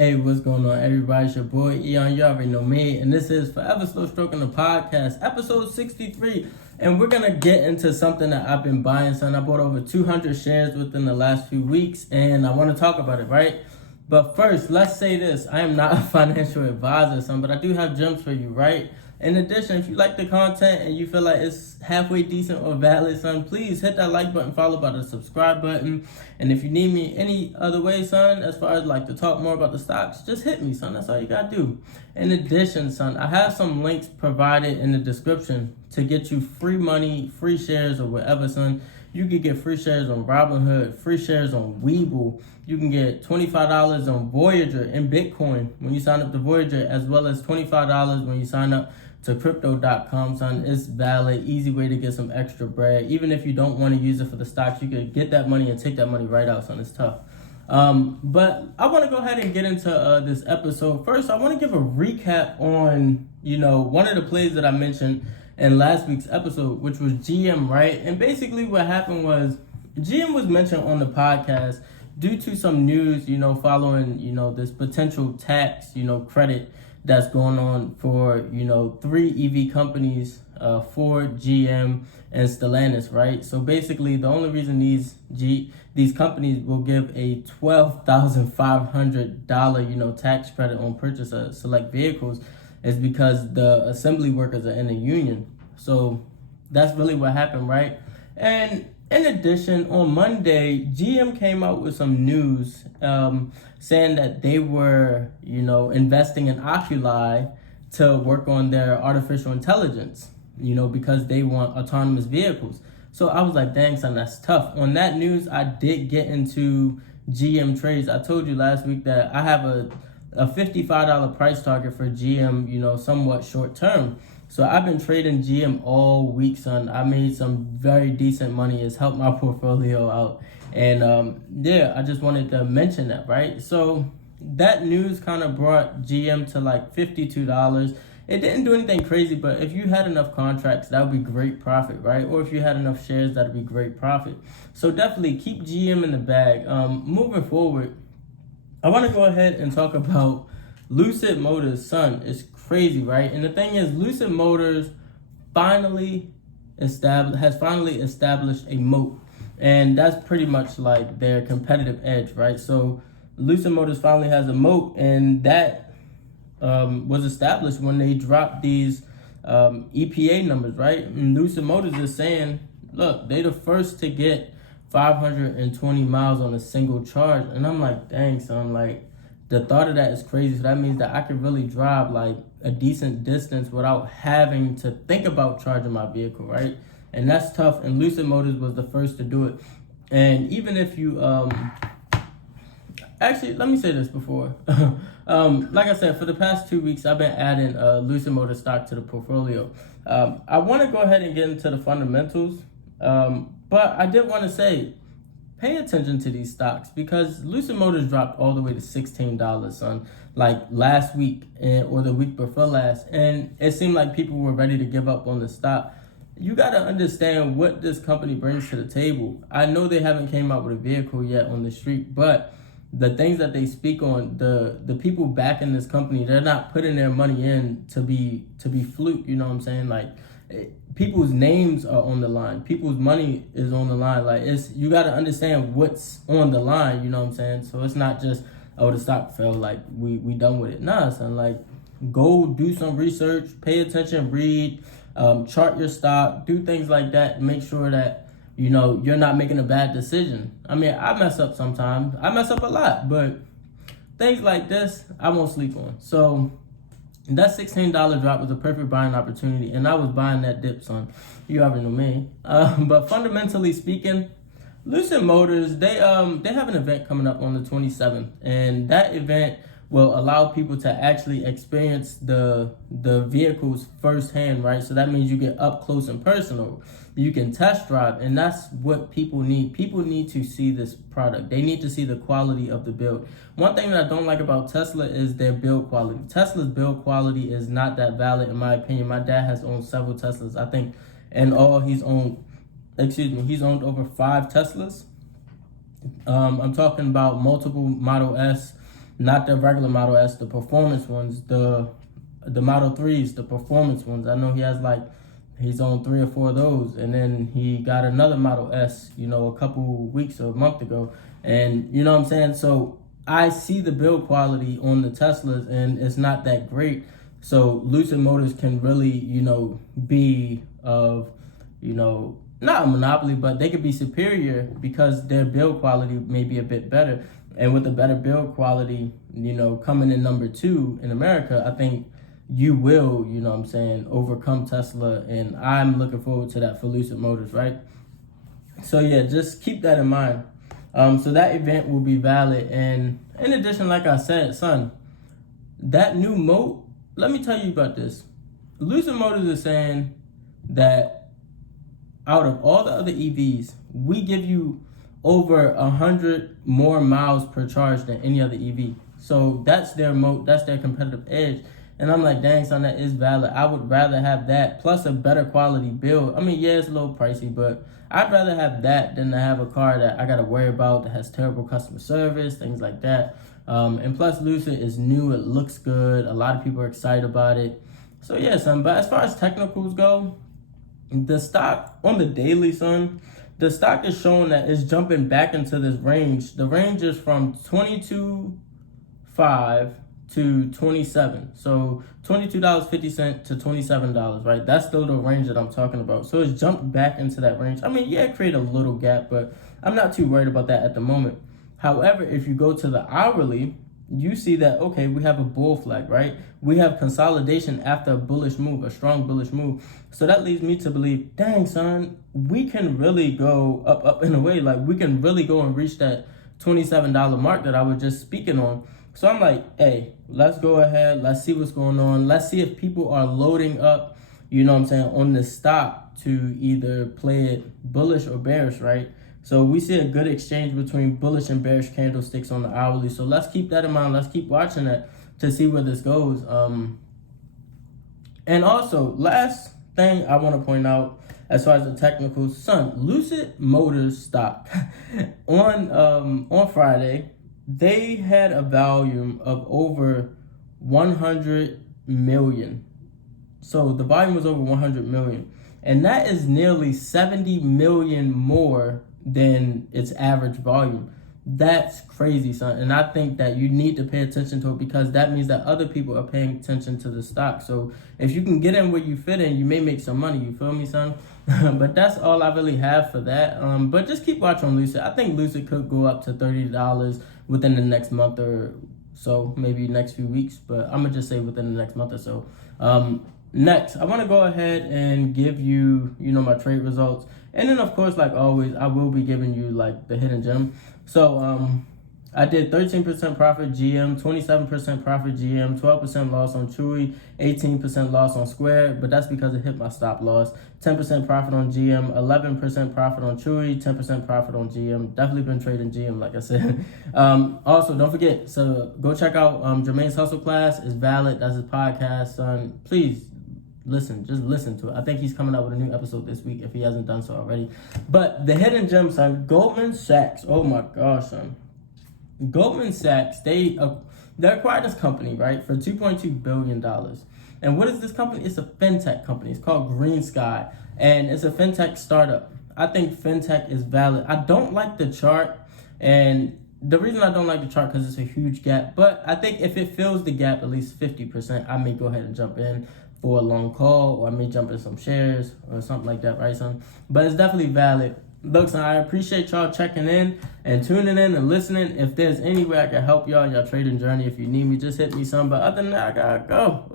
Hey, what's going on, everybody? It's your boy Eon. You already know me, and this is Forever Slow Stroking the podcast, episode 63. And we're gonna get into something that I've been buying, son. I bought over 200 shares within the last few weeks, and I want to talk about it, right? But first, let's say this: I am not a financial advisor, son, but I do have gems for you, right? In addition, if you like the content and you feel like it's halfway decent or valid, son, please hit that like button, followed by the subscribe button. And if you need me any other way, son, as far as like to talk more about the stocks, just hit me, son. That's all you gotta do. In addition, son, I have some links provided in the description to get you free money, free shares, or whatever, son. You can get free shares on Robinhood, free shares on Webull. You can get $25 on Voyager and Bitcoin when you sign up to Voyager, as well as $25 when you sign up to crypto.com, son. It's valid, easy way to get some extra bread. Even if you don't want to use it for the stocks, you could get that money and take that money right out, son. It's tough. But I want to go ahead and get into this episode. First, I want to give a recap on, one of the plays that I mentioned in last week's episode, which was GM, right? And basically what happened was GM was mentioned on the podcast due to some news, following, this potential tax, credit that's going on for, 3 EV companies, Ford, GM, and Stellantis, right? So basically, the only reason these companies will give a $12,500, tax credit on purchase of select vehicles is because the assembly workers are in a union. So that's really what happened, right? And in addition, on Monday, GM came out with some news saying that they were, investing in Oculi to work on their artificial intelligence, because they want autonomous vehicles. So I was like, dang, son, that's tough. On that news, I did get into GM trades. I told you last week that I have a $55 price target for GM, somewhat short term. So I've been trading GM all week, son. I made some very decent money. It's helped my portfolio out. And I just wanted to mention that, right? So that news kind of brought GM to like $52. It didn't do anything crazy, but if you had enough contracts, that would be great profit, right? Or if you had enough shares, that would be great profit. So definitely keep GM in the bag. Moving forward, I want to go ahead and talk about Lucid Motors, son. It's crazy, right? And the thing is, Lucid Motors has finally established a moat, and that's pretty much like their competitive edge, right? So Lucid Motors finally has a moat, and that was established when they dropped these EPA numbers, right? And Lucid Motors is saying, look, they the first to get 520 miles on a single charge. And I'm like, dang, son, like, the thought of that is crazy. So that means that I could really drive like a decent distance without having to think about charging my vehicle, right? And that's tough. And Lucid Motors was the first to do it. And even if you, actually, let me say this before. Like I said, for the past 2 weeks, I've been adding Lucid Motors stock to the portfolio. I want to go ahead and get into the fundamentals. But I did want to say, pay attention to these stocks because Lucid Motors dropped all the way to $16, son, like last week or the week before last. And it seemed like people were ready to give up on the stock. You got to understand what this company brings to the table. I know they haven't came out with a vehicle yet on the street, but the things that they speak on, the people backing this company, they're not putting their money in to be fluke, you know what I'm saying? Like, people's names are on the line. People's money is on the line. Like, you got to understand what's on the line, you know what I'm saying? So it's not just, oh, the stock fell, like, we done with it. Nah, son, like, go do some research, pay attention, read, chart your stock, do things like that, and make sure that, you're not making a bad decision. I mean, I mess up sometimes. I mess up a lot, but things like this, I won't sleep on. So that $16 drop was a perfect buying opportunity, and I was buying that dip, son. You already know me. But fundamentally speaking, Lucid Motors, they have an event coming up on the 27th, and that event will allow people to actually experience the vehicles firsthand, right? So that means you get up close and personal. You can test drive, and that's what people need. People need to see this product. They need to see the quality of the build. One thing that I don't like about Tesla is their build quality. Tesla's build quality is not that valid, in my opinion. My dad has owned several Teslas. I think in all he's owned over 5 Teslas. I'm talking about multiple Model S, not the regular Model S, the performance ones, the Model 3s, the performance ones. I know he has he's on 3 or 4 of those, and then he got another Model S, a couple weeks or a month ago, and you know what I'm saying? So I see the build quality on the Teslas, and it's not that great. So Lucid Motors can really, be of, not a monopoly, but they could be superior because their build quality may be a bit better. And with a better build quality, coming in number 2 in America, I think you will, overcome Tesla. And I'm looking forward to that for Lucid Motors, right? So yeah, just keep that in mind. So that event will be valid. And in addition, like I said, son, that new moat, let me tell you about this. Lucid Motors is saying that out of all the other EVs, we give you over 100 more miles per charge than any other EV. So that's their moat, that's their competitive edge. And I'm like, dang, son, that is valid. I would rather have that plus a better quality build. I mean, yeah, it's a little pricey, but I'd rather have that than to have a car that I got to worry about that has terrible customer service, things like that. And plus, Lucid is new. It looks good. A lot of people are excited about it. So, yeah, son. But as far as technicals go, the stock on the daily, son, the stock is showing that it's jumping back into this range. The range is from 22.5 to 27. So $22.50 to $27, right? That's still the range that I'm talking about. So it's jumped back into that range. I mean, yeah, it created a little gap, but I'm not too worried about that at the moment. However, if you go to the hourly, you see that, okay, we have a bull flag, right? We have consolidation after a bullish move, a strong bullish move. So that leads me to believe, dang, son, we can really go up in a way. Like, we can really go and reach that $27 mark that I was just speaking on. So I'm like, hey, let's go ahead. Let's see what's going on. Let's see if people are loading up, on the stock to either play it bullish or bearish, right? So we see a good exchange between bullish and bearish candlesticks on the hourly. So let's keep that in mind. Let's keep watching that to see where this goes. And also, last thing I want to point out as far as the technicals, son, Lucid Motors stock on Friday, they had a volume of over 100 million. So the volume was over 100 million. And that is nearly 70 million more than its average volume. That's crazy, son. And I think that you need to pay attention to it because that means that other people are paying attention to the stock. So if you can get in where you fit in, you may make some money. You feel me, son? But that's all I really have for that. But just keep watching Lucid. I think Lucid could go up to $30 within the next month or so, maybe next few weeks. But I'm going to just say within the next month or so. Next, I want to go ahead and give you, my trade results. And then, of course, like always, I will be giving you, the hidden gem. So, I did 13% profit GM, 27% profit GM, 12% loss on Chewy, 18% loss on Square, but that's because it hit my stop loss. 10% profit on GM, 11% profit on Chewy, 10% profit on GM. Definitely been trading GM, like I said. Also, don't forget, so go check out Jermaine's Hustle class. It's valid. That's his podcast, son. Please. Just listen to it. I think he's coming out with a new episode this week if he hasn't done so already. But the hidden gem, son, Goldman Sachs. Oh my gosh, son. Goldman Sachs, they acquired this company, right, for $2.2 billion. And what is this company? It's a fintech company. It's called Green Sky. And it's a fintech startup. I think fintech is valid. I don't like the chart. And the reason I don't like the chart because it's a huge gap. But I think if it fills the gap at least 50%, I may go ahead and jump in for a long call, or I may jump in some shares or something like that, right, son? But it's definitely valid. Look, son, I appreciate y'all checking in and tuning in and listening. If there's any way I can help y'all in your trading journey, if you need me, just hit me, son. But other than that, I gotta go.